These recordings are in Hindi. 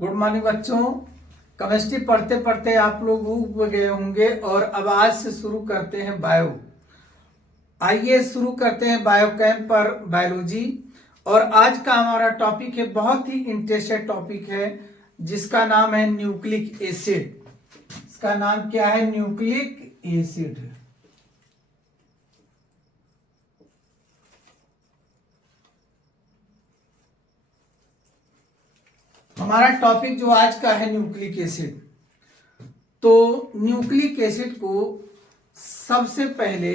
गुड मॉर्निंग बच्चों। केमिस्ट्री पढ़ते पढ़ते आप लोग ऊब गए होंगे और अब आज से शुरू करते हैं बायो। आइए शुरू करते हैं बायो कैंप पर बायोलॉजी। और आज का हमारा टॉपिक है, बहुत ही इंटरेस्टेड टॉपिक है, जिसका नाम है न्यूक्लिक एसिड। इसका नाम क्या है? Nucleic acid. हमारा टॉपिक जो आज का है न्यूक्लिक एसिड। तो न्यूक्लिक एसिड को सबसे पहले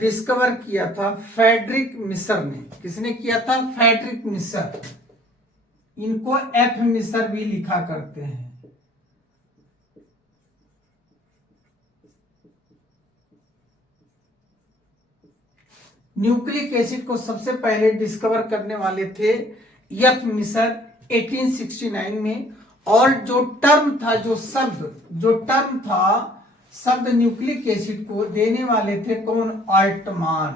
डिस्कवर किया था फ्रेडरिक मिसर ने। किसने किया था? फ्रेडरिक मिसर। इनको एफ मिसर भी लिखा करते हैं। न्यूक्लिक एसिड को सबसे पहले डिस्कवर करने वाले थे एफ मिसर 1869 में। और जो टर्म था, जो टर्म था शब्द न्यूक्लिक एसिड को देने वाले थे कौन? अल्टमान।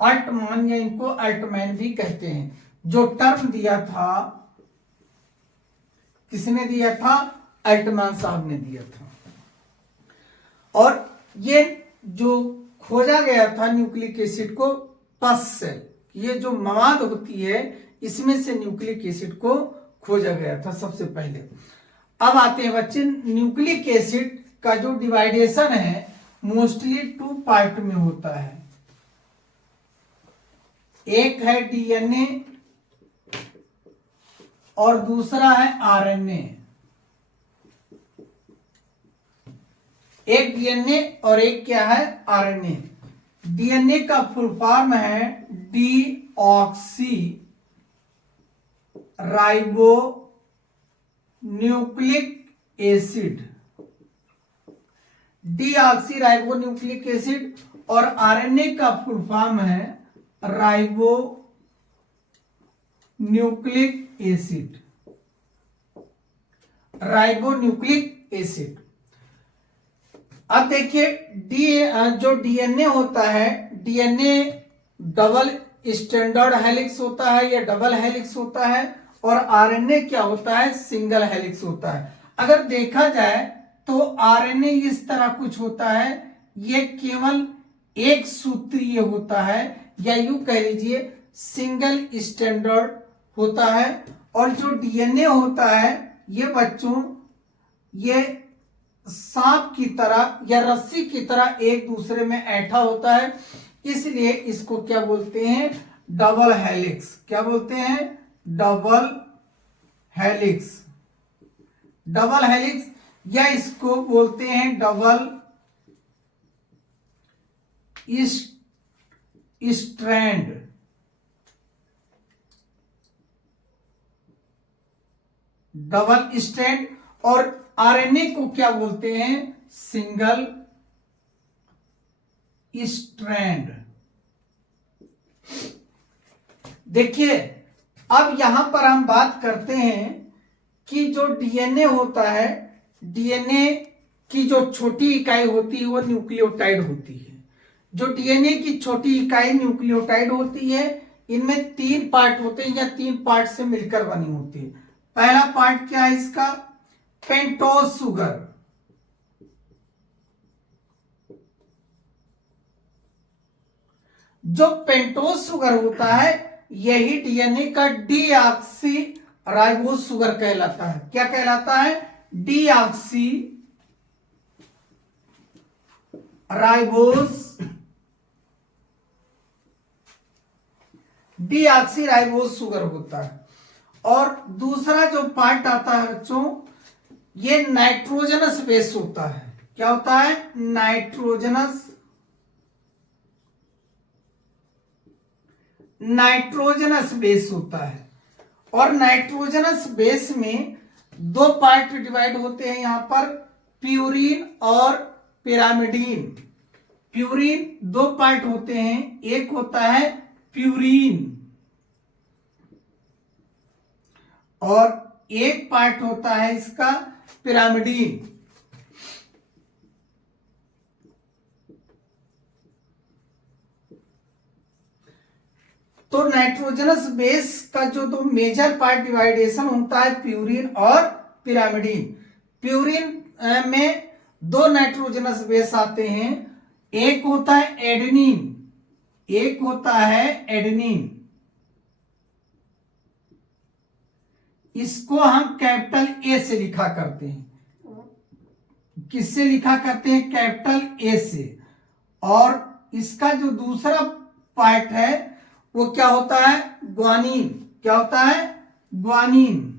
अल्टमान या इनको अल्टमैन भी कहते हैं। जो टर्म दिया था, किसने दिया था? अल्टमान साहब ने दिया था। और ये जो खोजा गया था न्यूक्लिक एसिड को, पस सेल, ये जो मवाद होती है इसमें से न्यूक्लिक एसिड को खोजा गया था सबसे पहले। अब आते हैं बच्चे, न्यूक्लिक एसिड का जो डिवाइडेशन है मोस्टली 2 पार्ट में होता है। एक है डीएनए और दूसरा है आरएनए। एक डीएनए और एक क्या है? आरएनए। डीएनए का फुल फॉर्म है deoxy ribo nucleic acid. Deoxy ribo nucleic acid. और आरएनए का फुल फॉर्म है ribo nucleic acid. Ribo nucleic acid. अब देखिए, जो डीएनए होता है, डीएनए डबल स्टैंडर्ड हेलिक्स होता है या डबल हेलिक्स होता है। और आरएनए क्या होता है? सिंगल हेलिक्स होता है। अगर देखा जाए तो आरएनए इस तरह कुछ होता है, ये केवल एक सूत्रीय होता है, या यूं कह लीजिए सिंगल स्टैंडर्ड होता है। और जो डीएनए होता है ये बच्चों, ये सांप की तरह या रस्सी की तरह एक दूसरे में ऐठा होता है, इसलिए इसको क्या बोलते हैं? Double helix. क्या बोलते हैं? Double helix. डबल हेलिक्स, या इसको बोलते हैं डबल स्ट्रैंड। Double strand. और आरएनए को क्या बोलते हैं? Single strand. देखिए, अब यहां पर हम बात करते हैं कि जो डीएनए होता है, डीएनए की जो छोटी इकाई होती है वो न्यूक्लियोटाइड होती है। जो डीएनए की छोटी इकाई न्यूक्लियोटाइड होती है, इनमें 3 पार्ट होते हैं या 3 पार्ट से मिलकर बनी होती है। पहला पार्ट क्या है इसका? Pentose sugar. जो पेंटोज शुगर होता है यही डीएनए का डीऑक्सी राइबोज शुगर कहलाता है। क्या कहलाता है? Deoxy ribose. Deoxy ribose sugar होता है। और दूसरा जो पार्ट आता है बच्चों, ये नाइट्रोजनस बेस होता है। क्या होता है? नाइट्रोजनस बेस होता है। और नाइट्रोजनस बेस में 2 पार्ट डिवाइड होते हैं यहां पर, प्यूरिन और पिरामिडीन। प्यूरिन 2 पार्ट होते हैं, एक होता है प्यूरिन और एक पार्ट होता है इसका पिरामिडीन। तो नाइट्रोजनस बेस का जो दो मेजर पार्ट डिवाइडेशन होता है प्यूरिन और पिरामिडिन। प्यूरिन में दो नाइट्रोजनस बेस आते हैं, एक होता है एडेनिन, एक होता है एडेनिन। इसको हम कैपिटल ए से लिखा करते हैं। किससे लिखा करते हैं? कैपिटल ए से। और इसका जो दूसरा पार्ट है वो क्या होता है? ग्वानिन। क्या होता है? ग्वानिन।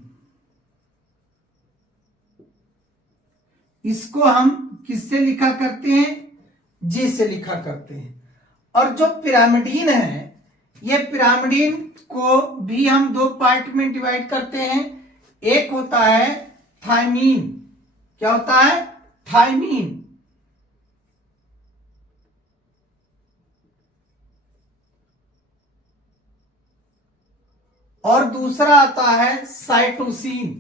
इसको हम किससे लिखा करते हैं? जे से लिखा करते हैं। और जो पिरामिडीन है, ये पिरामिडीन को भी हम दो पार्ट में डिवाइड करते हैं। एक होता है थायमीन। क्या होता है? थायमीन। और दूसरा आता है साइटोसिन।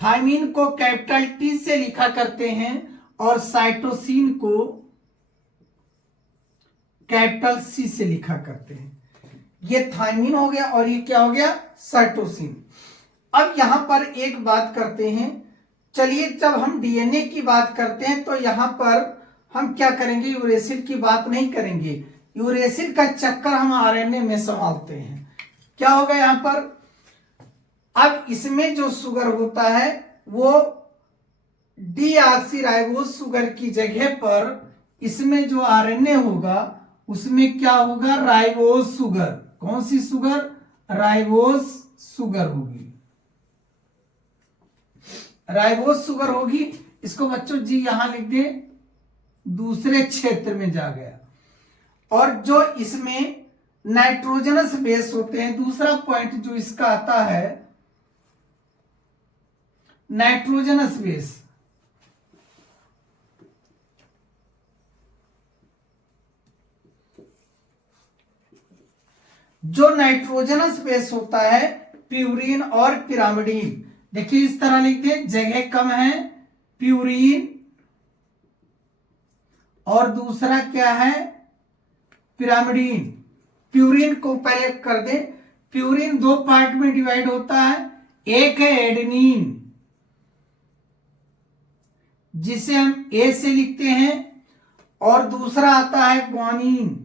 थायमीन को कैपिटल टी से लिखा करते हैं और साइटोसिन को कैपिटल सी से लिखा करते हैं। ये थायमीन हो गया और ये क्या हो गया? साइटोसिन। अब यहां पर एक बात करते हैं। चलिए, जब हम डीएनए की बात करते हैं तो यहां पर हम क्या करेंगे? यूरेसिल की बात नहीं करेंगे। यूरेसिल का चक्कर हम आरएनए में संभालते हैं। क्या होगा यहां पर? अब इसमें जो शुगर होता है वो डीऑक्सीराइबोस शुगर की जगह पर इसमें जो आरएनए होगा उसमें क्या होगा? Ribose sugar. कौन सी शुगर? राइबोस शुगर होगी। राइबोस शुगर होगी। इसको बच्चों जी यहां लिख दे, दूसरे क्षेत्र में जा गया। और जो इसमें नाइट्रोजनस बेस होते हैं, दूसरा पॉइंट जो इसका आता है नाइट्रोजनस बेस। जो नाइट्रोजनस बेस होता है प्यूरिन और पिरामिडीन, देखिए इस तरह लिख दे, जगह कम है प्यूरिन और दूसरा क्या है? पिरामिडीन। प्यूरिन को पहले कर दे। प्यूरिन दो पार्ट में डिवाइड होता है, एक है एडेनिन जिसे हम ए से लिखते हैं और दूसरा आता है ग्वानिन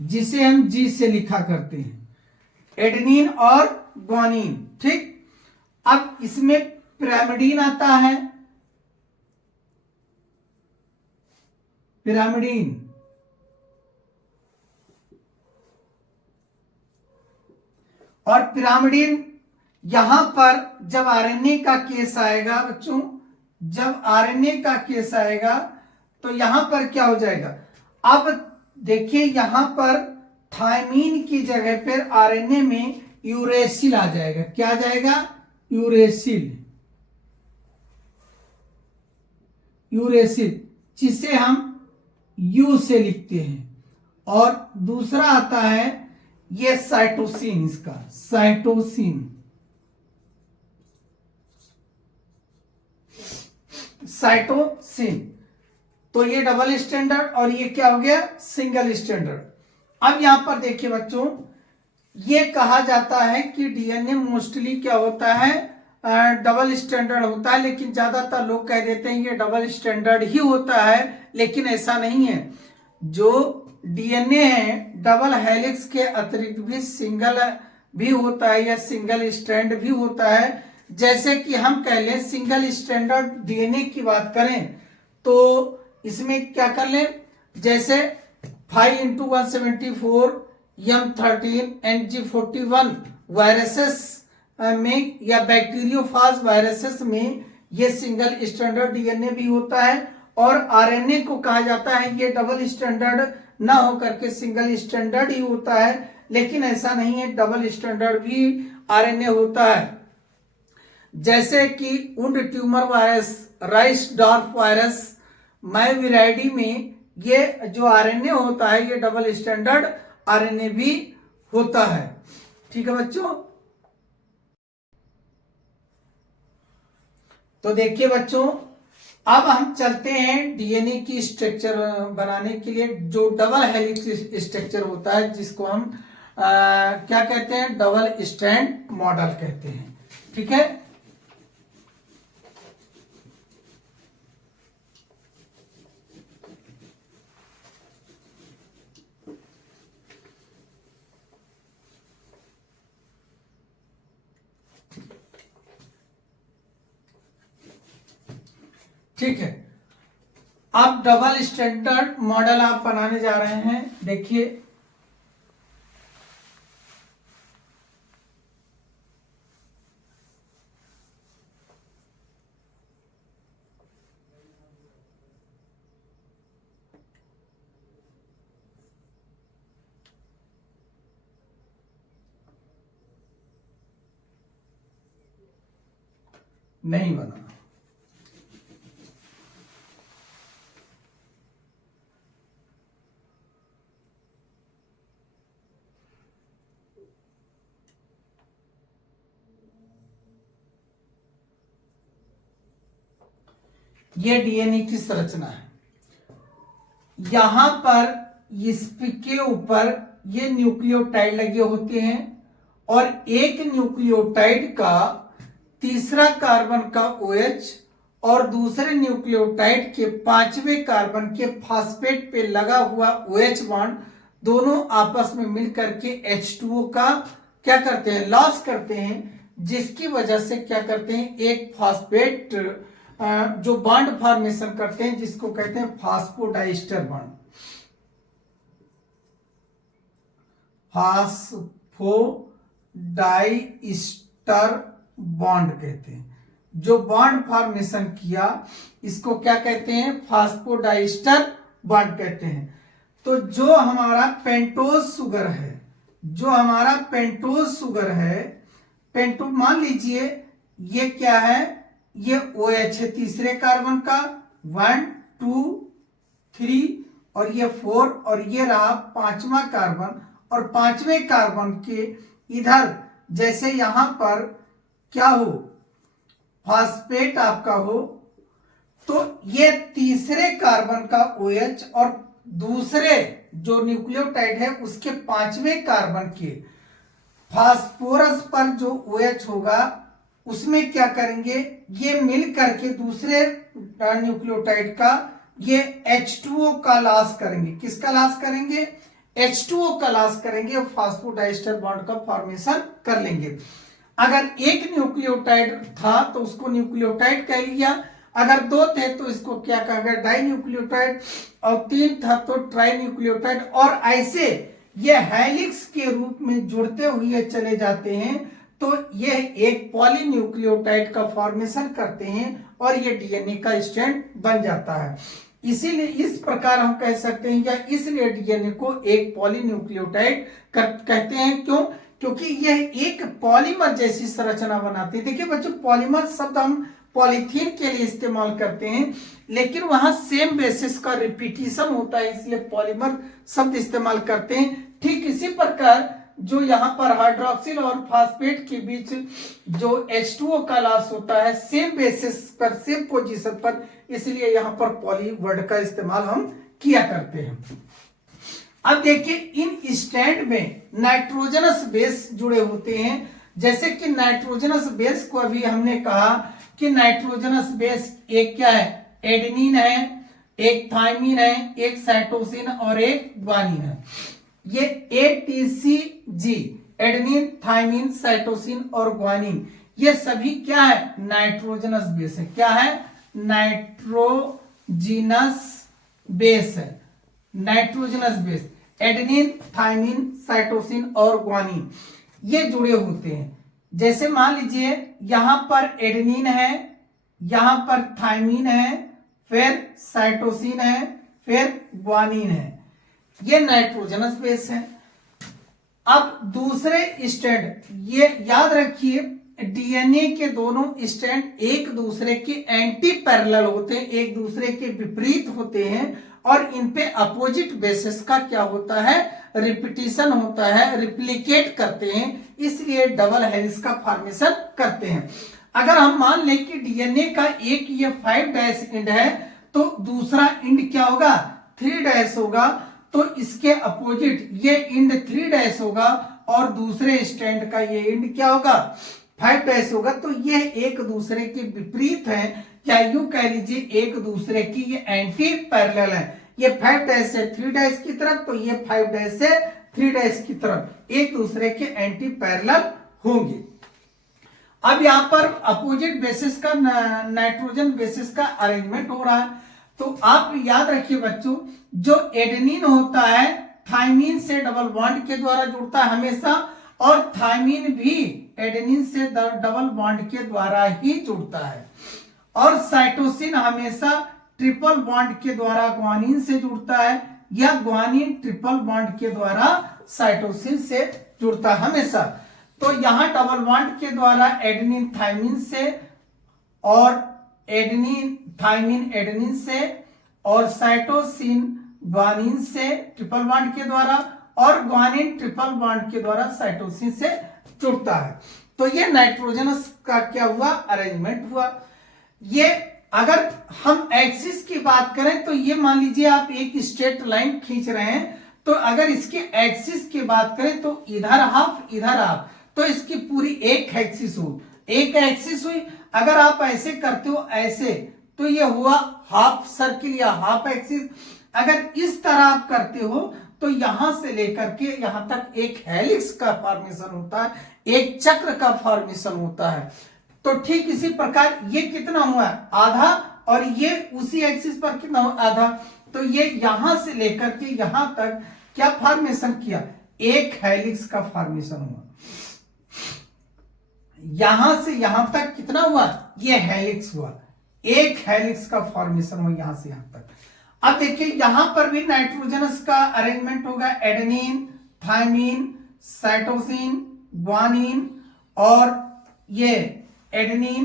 जिसे हम जी से लिखा करते हैं। एडेनिन और ग्वानिन। ठीक। अब इसमें पिरामिडीन आता है, पिरामिडीन। और पिरामिडीन यहां पर जब आरएनए का केस आएगा बच्चों, जब आरएनए का केस आएगा तो यहां पर क्या हो जाएगा? अब देखिए यहां पर थायमीन की जगह पर आरएनए में यूरेसिल आ जाएगा। क्या आ जाएगा? यूरेसिल। यूरेसिल जिसे हम यू से लिखते हैं। और दूसरा आता है ये साइटोसिन। इसका साइटोसिन। साइटोसिन। तो ये डबल स्टैंडर्ड और ये क्या हो गया? Single standard. अब यहां पर देखिए बच्चों, ये कहा जाता है कि डीएनए मोस्टली क्या होता है? डबल स्टैंडर्ड होता है, लेकिन ज्यादातर लोग कह देते हैं ये डबल स्टैंडर्ड ही होता है, लेकिन ऐसा नहीं है। जो डीएनए है डबल हेलिक्स के अतिरिक्त भी सिंगल भी होता है या सिंगल स्ट्रैंड भी होता है। जैसे कि हम कह लें सिंगल स्टैंडर्ड डीएनए की बात करें तो इसमें क्या कर लें? जैसे 5x174 M13 NG41 वायरसेस में या बैक्टीरियोफाज वायरसेस में ये सिंगल स्टैंडर्ड डीएनए भी होता है। और आरएनए को कहा जाता है ये डबल स्टैंडर्ड ना होकर के सिंगल स्टैंडर्ड ही होता है, लेकिन ऐसा नहीं है, डबल स्टैंडर्ड भी आरएनए होता है। जैसे कि wound tumour virus, rice dwarf virus, माइविराइडी में ये जो आरएनए होता है ये डबल स्टैंडर्ड आरएनए भी होता है। ठीक है बच्चों। तो देखिए बच्चों, अब हम चलते हैं डीएनए की स्ट्रक्चर बनाने के लिए, जो डबल हेलिक्स स्ट्रक्चर होता है, जिसको हम क्या कहते हैं, डबल स्ट्रैंड मॉडल कहते हैं। ठीक है, ठीक है। अब डबल स्टैंडर्ड मॉडल आप बनाने जा रहे हैं। देखिए, नहीं बना। ये डीएनए की संरचना है। यहां पर इसके ऊपर ये न्यूक्लियोटाइड लगे होते हैं और एक न्यूक्लियोटाइड का तीसरा कार्बन का OH और दूसरे न्यूक्लियोटाइड के पांचवें कार्बन के फास्फेट पे लगा हुआ OH बॉन्ड दोनों आपस में मिलकर के H2O का क्या करते हैं, लॉस करते हैं, जिसकी वजह से क्या करते हैं, एक फास्फेट जो बॉन्ड फॉर्मेशन करते हैं, जिसको कहते हैं फास्फोडाइस्टर बॉन्ड, फास्फोडाइस्टर बॉन्ड कहते हैं। जो बॉन्ड फॉर्मेशन किया, इसको क्या कहते हैं, फास्फोडाइस्टर बॉन्ड कहते हैं। तो जो हमारा पेंटोज शुगर है, जो हमारा पेंटोज शुगर है, पेंटोज मान लीजिए ये क्या है, ये OH है तीसरे कार्बन का, 1 2 3 और ये 4 और ये रहा पांचवा कार्बन। और पांचवें कार्बन के इधर जैसे यहां पर क्या हो, फास्फेट आपका हो, तो ये तीसरे कार्बन का OH और दूसरे जो न्यूक्लियोटाइड है उसके पांचवें कार्बन के फास्फोरस पर जो OH होगा, उसमें क्या करेंगे, ये मिल करके दूसरे न्यूक्लियोटाइड का ये H2O का लॉस करेंगे। किसका लॉस करेंगे, H2O का लॉस करेंगे, फास्फोडाइस्टर बॉन्ड का फॉर्मेशन कर लेंगे। अगर एक न्यूक्लियोटाइड था तो उसको न्यूक्लियोटाइड कह लिया, अगर दो थे तो इसको क्या कहा गया, डाई न्यूक्लियोटाइड, और तीन था तो ट्राई न्यूक्लियोटाइड, और ऐसे ये हेलिक्स के रूप में जुड़ते हुए चले जाते हैं। तो ये एक पॉलीन्यूक्लियोटाइड का फॉर्मेशन करते हैं और ये डीएनए का स्ट्रैंड बन जाता है। इसीलिए इस प्रकार हम कह सकते हैं, या इसलिए डीएनए को एक पॉलीन्यूक्लियोटाइड कहते हैं। क्यों, क्योंकि यह एक पॉलीमर जैसी संरचना बनाती है। देखिए बच्चों, पॉलीमर शब्द हम पॉलीथीन के लिए इस्तेमाल करते हैं, लेकिन वहां सेम बेसिस का रिपीटिशन होता है, इसलिए पॉलीमर शब्द इस्तेमाल करते हैं। ठीक इसी प्रकार जो यहाँ पर हाइड्रोक्सिल और फास्फेट के बीच जो H2O का लॉस होता है, सेम बेसिस पर, सेम पोजीशन पर, इसलिए यहाँ पर पॉली वर्ड का इस्तेमाल हम किया करते हैं। अब देखिए, इन स्ट्रैंड में नाइट्रोजनस बेस जुड़े होते हैं। जैसे कि नाइट्रोजनस बेस को अभी हमने कहा कि नाइट्रोजनस बेस एक क्या है, एडेनिन है, एक थाइमिन है, एक साइटोसिन और एक ग्वानिन है। ये ATCG, एडेनिन, थाइमिन, साइटोसिन और ग्वानिन, ये सभी क्या है, नाइट्रोजनस बेस है। क्या है, नाइट्रोजिनस बेस है, nitrogenous base. Adenine, thymine, cytosine और ग्वानिन ये जुड़े होते हैं। जैसे मान लीजिए यहां पर एडेनिन है, यहां पर थाइमिन है, फिर साइटोसिन है, फिर ग्वानिन है, ये नाइट्रोजनस बेस है। अब दूसरे स्ट्रैंड, ये याद रखिए, डीएनए के दोनों स्ट्रैंड एक दूसरे के एंटी पैरेलल होते हैं, एक दूसरे के विपरीत होते हैं, और इन पे अपोजिट बेसिस का क्या होता है, रिपीटिशन होता है, रिप्लिकेट करते हैं, इसलिए डबल हेलिक्स का फॉर्मेशन करते हैं। अगर हम मान लें कि डीएनए का एक ये 5 डैश एंड है तो दूसरा एंड क्या होगा 3 डैश होगा, तो इसके अपोजिट ये एंड 3 डैश होगा और दूसरे स्ट्रैंड का ये एंड क्या होगा 5 डैश होगा। तो ये एक दूसरे के विपरीत है, या यूं कह लीजिए एक दूसरे की ये एंटी पैरेलल है। ये 5 डैश है 3 डैश की तरफ, तो ये 5 डैश है 3 डैश की तरफ, एक दूसरे के एंटी पैरेलल होंगे। अब यहां पर अपोजिट बेसिस का नाइट्रोजन बेसिस का अरेंजमेंट हो रहा है। तो आप याद रखिए बच्चों, जो एडेनिन होता है थाइमिन से डबल बॉन्ड के द्वारा जुड़ता है हमेशा, और थाइमिन भी एडेनिन से डबल बॉन्ड के द्वारा ही जुड़ता है। और साइटोसिन हमेशा ट्रिपल बॉन्ड के द्वारा ग्वानिन से जुड़ता है, या ग्वानिन ट्रिपल बॉन्ड के द्वारा साइटोसिन से जुड़ता है हमेशा। तो यहां डबल बॉन्ड के द्वारा एडेनिन थाइमिन से, और एडेनिन थाइमिन एडेनिन से, और साइटोसिन ग्वानिन से ट्रिपल बॉन्ड के द्वारा, और ग्वानिन ट्रिपल बॉन्ड के द्वारा साइटोसिन से जुड़ता है। तो ये नाइट्रोजनस का क्या हुआ अरेंजमेंट हुआ। ये अगर हम एक्सिस की बात करें तो ये मान लीजिए आप एक स्ट्रेट लाइन खींच रहे हैं, तो अगर इसके एक्सिस की बात करें तो इधर हाफ इधर हाफ, तो इसकी पूरी एक एक्सिस हुई। अगर आप ऐसे करते हो ऐसे, तो ये हुआ हाफ सर्किल या हाफ एक्सिस। अगर इस तरह आप करते हो तो यहां से लेकर के यहां तक एक हेलिक्स का फॉर्मेशन होता है, एक चक्र का फॉर्मेशन होता है। तो ठीक इसी प्रकार ये कितना हुआ आधा, और ये उसी एक्सिस पर कितना हुआ आधा। तो ये यहां से लेकर के यहां तक क्या फॉर्मेशन किया, एक हेलिक्स का फॉर्मेशन हुआ। यहां से यहां तक कितना हुआ, ये हेलिक्स हुआ, एक हेलिक्स का फॉर्मेशन हुआ यहां से यहां तक। अब देखिए यहां पर भी नाइट्रोजनस का अरेंजमेंट होगा, एडेनिन थाइमिन साइटोसिन ग्वानिन, और ये एडेनिन,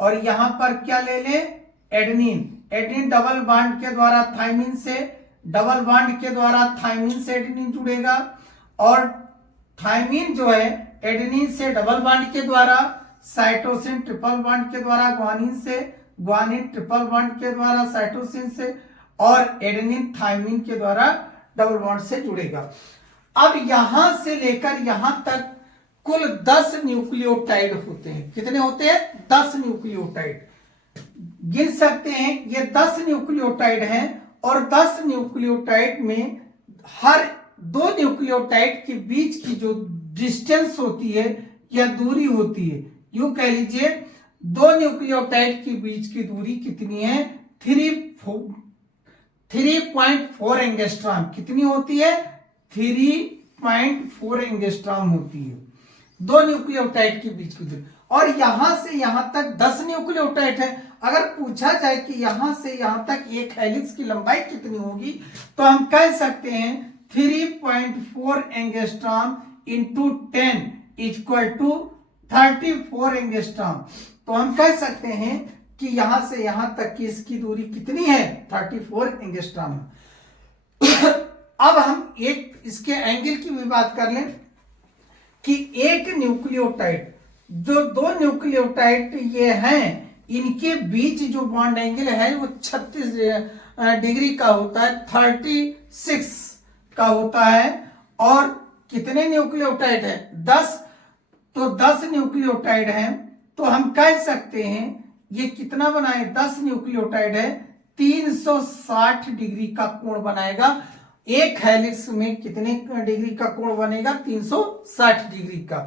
और यहां पर क्या ले ले एडेनिन डबल बॉन्ड के द्वारा थाइमिन से, डबल बॉन्ड के द्वारा थाइमिन से एडेनिन जुड़ेगा, और थाइमिन जो है एडेनिन से डबल बॉन्ड के द्वारा, साइटोसिन ट्रिपल बॉन्ड के द्वारा ग्वानिन से, ग्वानिन ट्रिपल बॉन्ड के द्वारा साइटोसिन से, और एडेनिन थाइमिन के द्वारा डबल बॉन्ड से जुड़ेगा। अब यहां से लेकर यहां तक कुल 10 न्यूक्लियोटाइड होते हैं। कितने होते हैं 10 न्यूक्लियोटाइड गिन सकते हैं। ये 10 न्यूक्लियोटाइड हैं, और 10 न्यूक्लियोटाइड में हर 2 न्यूक्लियोटाइड के बीच की जो डिस्टेंस होती है या दूरी होती है, यूं कह लीजिए 2 न्यूक्लियोटाइड के बीच की दूरी कितनी है 3.4 एंगस्ट्रॉम। कितनी होती है 3.4 एंगस्ट्रॉम होती है 2 न्यूक्लियोटाइड के बीच की दूरी। और यहां से यहां तक 10 न्यूक्लियोटाइड है। अगर पूछा जाए कि यहां से यहां तक एक हेलिक्स की लंबाई कितनी होगी, तो हम कह सकते हैं 3.4 angstrom into 10 equal to 34 angstrom. तो हम कह सकते हैं कि यहां से यहां तक की इसकी दूरी कितनी है 34 एंगस्ट्रॉम। अब हम एक इसके एंगल की भी बात कर लें कि एक न्यूक्लियोटाइड, जो 2 न्यूक्लियोटाइड ये हैं, इनके बीच जो बॉन्ड एंगल है वो 36 डिग्री का होता है, 36 का होता है। और कितने न्यूक्लियोटाइड है 10, तो 10 न्यूक्लियोटाइड हैं, तो हम कह सकते हैं ये कितना बनाए 10 न्यूक्लियोटाइड है 360 डिग्री का कोण बनाएगा। एक हेलिक्स में कितने डिग्री का कोण बनेगा 360 डिग्री का।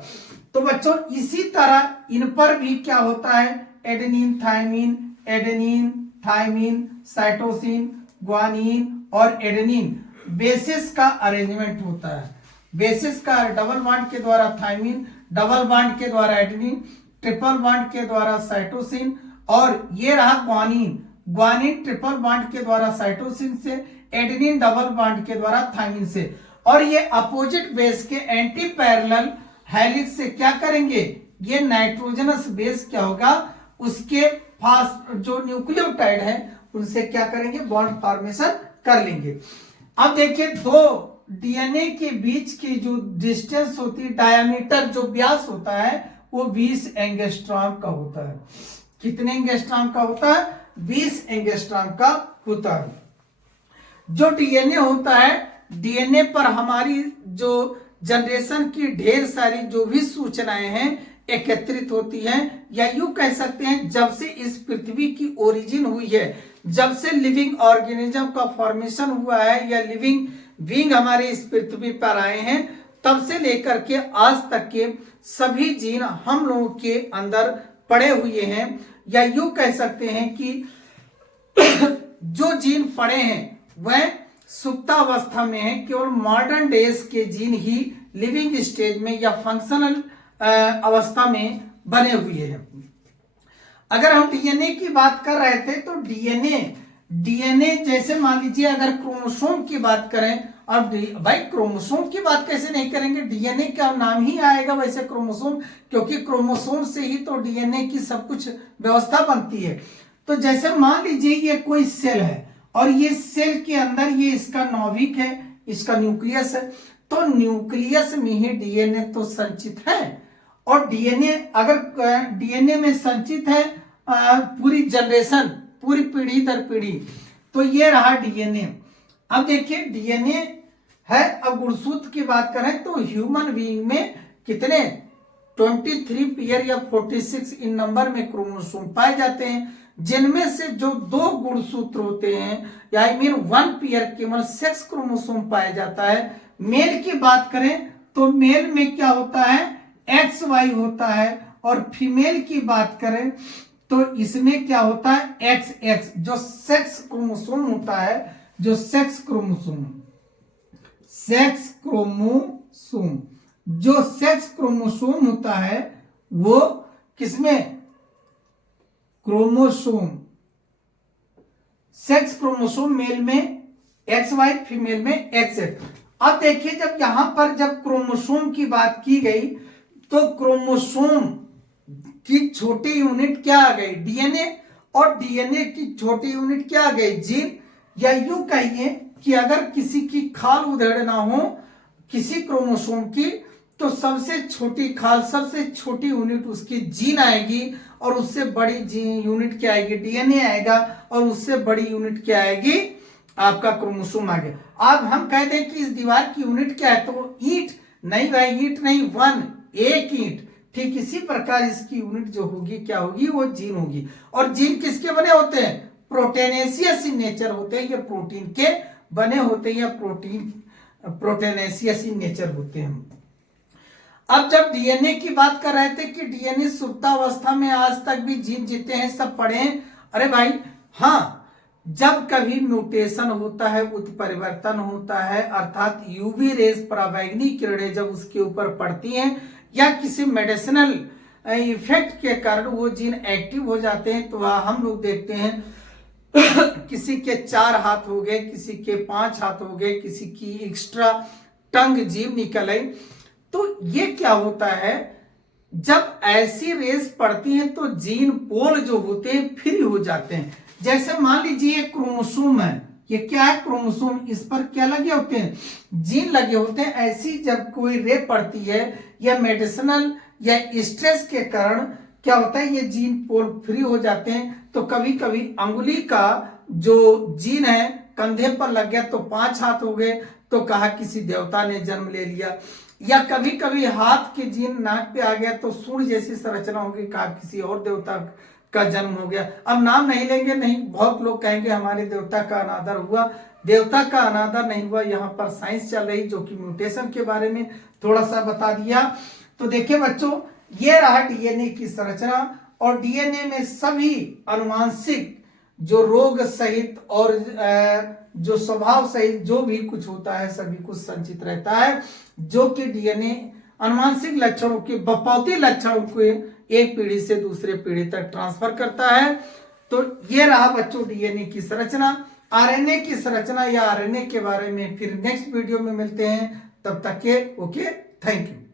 तो बच्चों इसी तरह इन पर भी क्या होता है एडेनिन थाइमिन साइटोसिन ग्वानिन और एडेनिन बेसिस का अरेंजमेंट होता है। बेसिस का डबल बॉन्ड के द्वारा थाइमिन, डबल बॉन्ड के द्वारा एडेनिन, ट्रिपल बॉन्ड के द्वारा साइटोसिन, और ये रहा ग्वानिन ट्रिपल बॉन्ड के द्वारा साइटोसिन से, एडेनिन डबल बॉन्ड के द्वारा थाइमिन से। और ये अपोजिट बेस के एंटी पैरेलल हेलिक्स से क्या करेंगे, ये नाइट्रोजनस बेस क्या होगा उसके फास्ट जो न्यूक्लियोटाइड है उनसे क्या करेंगे बॉन्ड फॉर्मेशन कर लेंगे। अब देखिए 2 डीएनए के बीच की जो डिस्टेंस होती है, डायमीटर जो व्यास होता है, वो 20 एंगस्ट्रॉम का होता है। कितने एंगस्ट्रॉम का होता है? 20 एंगस्ट्रॉम का होता है। जो डीएनए होता है, डीएनए पर हमारी जो जनरेशन की ढेर सारी जो भी सूचनाएं हैं एकत्रित होती हैं, या यूं कह सकते हैं जब से इस पृथ्वी की ओरिजिन हुई है, जब से लिविंग ऑर्गेनिज्म का फॉर्मेशन हुआ है या लिविंग बीइंग हमारे इस पृथ्वी पर आए हैं, तब से लेकर के आज तक के सभी जीन हम लोगों के अंदर पड़े हुए हैं, या यूं कह सकते हैं कि जो जीन पड़े हैं वह सुप्तावस्था में है। केवल मॉडर्न डेज के जीन ही लिविंग स्टेज में या फंक्शनल अवस्था में बने हुए हैं। अगर हम डीएनए की बात कर रहे थे तो डीएनए जैसे मान लीजिए अगर क्रोमोसोम की बात करें, अब भाई क्रोमोसोम की बात कैसे नहीं करेंगे, डीएनए का नाम ही आएगा वैसे क्रोमोसोम, क्योंकि क्रोमोसोम से ही तो डीएनए की सब कुछ व्यवस्था बनती है। तो जैसे मान लीजिए ये कोई सेल है और ये सेल के अंदर ये इसका नाभिक है, इसका न्यूक्लियस है, तो न्यूक्लियस में ही डीएनए तो संचित है। और डीएनए अगर डीएनए में संचित है पूरी जनरेशन, पूरी पीढ़ी दर पीढ़ी, तो ये रहा डीएनए। अब देखिए डीएनए है। अब गुणसूत्र की बात करें तो ह्यूमन बीइंग में कितने 23 पेयर या 46 इन नंबर में क्रोमोसोम पाए जाते हैं, जिनमें से जो 2 गुणसूत्र होते हैं या आई मीन 1 पेयर केवल सेक्स क्रोमोसोम पाया जाता है। मेल की बात करें तो मेल में क्या होता है, XY होता है, और फीमेल की बात करें तो इसमें क्या होता है, XX। जो सेक्स क्रोमोसोम होता है, जो सेक्स क्रोमोसोम जो सेक्स क्रोमोसोम होता है वो किसमें, क्रोमोसोम सेक्स क्रोमोसोम मेल में XY, फीमेल में XX। अब देखिए जब यहां पर जब क्रोमोसोम की बात की गई तो क्रोमोसोम की छोटी यूनिट क्या आ गई, डीएनए, और डीएनए की छोटी यूनिट क्या आ गई, जीन। या यूं कहिए कि अगर किसी की खाल उधेड़ ना हो किसी क्रोमोसोम की, तो सबसे छोटी खाल, सबसे छोटी यूनिट उसकी जीन आएगी, और उससे बड़ी यूनिट क्या आएगी, डीएनए आएगा, और उससे बड़ी यूनिट क्या आएगी, आपका क्रोमोसोम आ गया। अब हम कह दें कि इस दीवार की यूनिट क्या है, तो ईंट नहीं भाई, ईंट नहीं, 1 एक ईंट। ठीक इसी प्रकार इसकी यूनिट जो होगी क्या होगी, वो जीन होगी। और जीन किसके बने होते हैं, प्रोटीनेशियस इन नेचर होते हैं, ये प्रोटीन के बने होते हैं, या प्रोटीनेशियस इन नेचर होते हैं। अब जब डीएनए की बात कर रहे थे कि डीएनए सुप्तावस्था में आज तक भी जीन जितने हैं सब पड़े हैं, अरे भाई हाँ, जब कभी म्यूटेशन होता है, उत्परिवर्तन होता है, अर्थात यूवी रेज पराबैंगनी किरणें जब उसके ऊपर पड़ती हैं या किसी मेडिसिनल इफेक्ट के कारण वो जीन एक्टिव हो जाते हैं, तो हम लोग देखते हैं किसी के 4 हाथ हो गए, किसी के 5 हाथ हो गए, किसी की एक्स्ट्रा टंग जीभ निकल आई। तो ये क्या होता है, जब ऐसी रेस पड़ती है तो जीन पोल जो होते हैं फ्री हो जाते हैं। जैसे मान लीजिए क्रोमोसोम है, ये क्या है, क्रोमोसोम, इस पर क्या लगे होते हैं, जीन लगे होते हैं। ऐसी जब कोई रे पड़ती है या मेडिसिनल या स्ट्रेस के कारण क्या होता है, ये जीन पोल फ्री हो जाते हैं। तो कभी कभी अंगुली का जो जीन है कंधे पर लग गया तो 5 हाथ हो गए, तो कहा किसी देवता ने जन्म ले लिया। या कभी कभी हाथ के जीन नाक पे आ गया तो सूर्य जैसी संरचना होगी, कहा किसी और देवता का जन्म हो गया। अब नाम नहीं लेंगे, नहीं, बहुत लोग कहेंगे हमारे देवता का अनादर हुआ। देवता का अनादर नहीं हुआ, यहाँ पर साइंस चल रही जो कि म्यूटेशन के बारे में थोड़ा सा बता दिया। तो देखिए बच्चों, ये रहा डीएनए की संरचना, और डीएनए में सभी अनुवांशिक जो रोग सहित और जो स्वभाव सहित जो भी कुछ होता है सभी कुछ संचित रहता है, जो कि डीएनए अनुवांशिक लक्षणों के बपौती लक्षणों को एक पीढ़ी से दूसरे पीढ़ी तक ट्रांसफर करता है। तो ये रहा बच्चों डीएनए की संरचना। आरएनए की संरचना या आरएनए के बारे में फिर नेक्स्ट वीडियो में मिलते हैं, तब तक के ओके, थैंक यू।